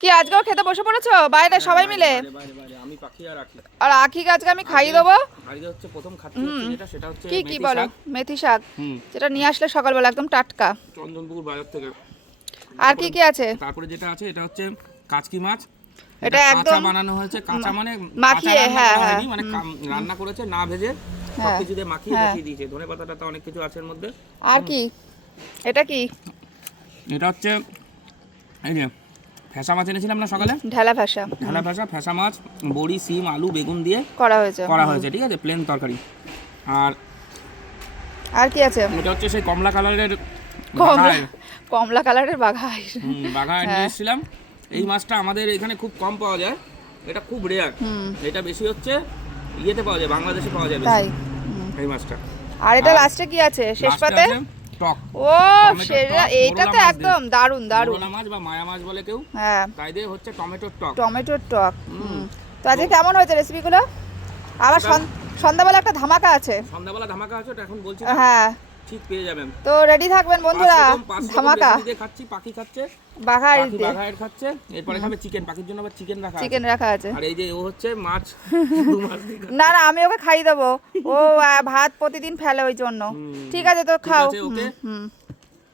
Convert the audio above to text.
কি আজকেও খেতে বসে পড়েছো? বাইরে সবাই মিলে। আমি পাখি আর আখিকে আজকে আমি খাইয়ে দেবো? হচ্ছে প্রথম খাচ্ছি যেটা সেটা হচ্ছে কি কি বলো। মেথি শাক। যেটা নিয়ে আসলে সকালবেলা একদম টাটকা। চন্দনপুকুর বাজার থেকে। আর কি কি আছে? তারপরে যেটা আছে এটা হচ্ছে কাচকি মাছ। এটা একদম বানানো হয়েছে কাঁচা মানে মাখিয়ে, হ্যাঁ, হ্যাঁ, মানে রান্না করেছে না ভেজে হ্যাঁ, সবকিছু দিয়ে মাখিয়ে হ্যাঁ। বসিয়ে দিয়েছে। ধনে পাতা টাতা অনেক কিছু আছে এর মধ্যে। আর কি? এটা কি? এটা হচ্ছে এই যে ফ্যাসা মাছ এনেছিলাম না সকালে? ঢেলা ভাষা ঢালা ফ্যাসা ফ্যাসা মাছ বড়ি সিম আলু বেগুন দিয়ে করা হয়েছে। করা হয়েছে ঠিক আছে? প্লেন তরকারি। আর আর কি আছে? এটা হচ্ছে সেই কমলা কালারের কমলা কমলা কালারের বাঘাই হুম, বাঘায় নিয়ে এসেছিলাম এই মাছটা আমাদের এখানে খুব কম পাওয়া যায়। এটা খুব রেয়ার এটা বেশি হচ্ছে ইয়েতে পাওয়া যায় বাংলাদেশে পাওয়া যায় তাই। এই মাছটা। আর এটা লাস্টে কি আছে? শেষ পাতে? টক ও সেটা টক, এইটা তো একদম দারুণ দারুণ মোরলা মাছ বা মায়া মাছ বলে কেউ। হ্যাঁ। তাই দিয়ে হচ্ছে টমেটোর টক টমেটোর টক তো আজকে কেমন হয়েছে রেসিপিগুলো আবার সন- সন্ধ্যাবেলা একটা ধামাকা আছে। সন্ধ্যাবেলা ধামাকা আছে ওটা এখন বলছি হ্যাঁ। ঠিক পেয়ে যাবেন। তো রেডি থাকবেন বন্ধুরা? ধামাকা। খাচ্ছি পাখি খাচ্ছে বাঘা পাখি বাঘায়ের খাচ্ছে এরপরে খাবে চিকেন পাখির জন্য আবার চিকেন রাখা আছে। চিকেন রাখা আছে। আর এই যে ও হচ্ছে মাছ দু মাছ না না আমি ওকে খাইয়ে দেবো। ও ভাত প্রতিদিন ফেলে ওই জন্য। ঠিক আছে তো খাও। ওকে। হুম।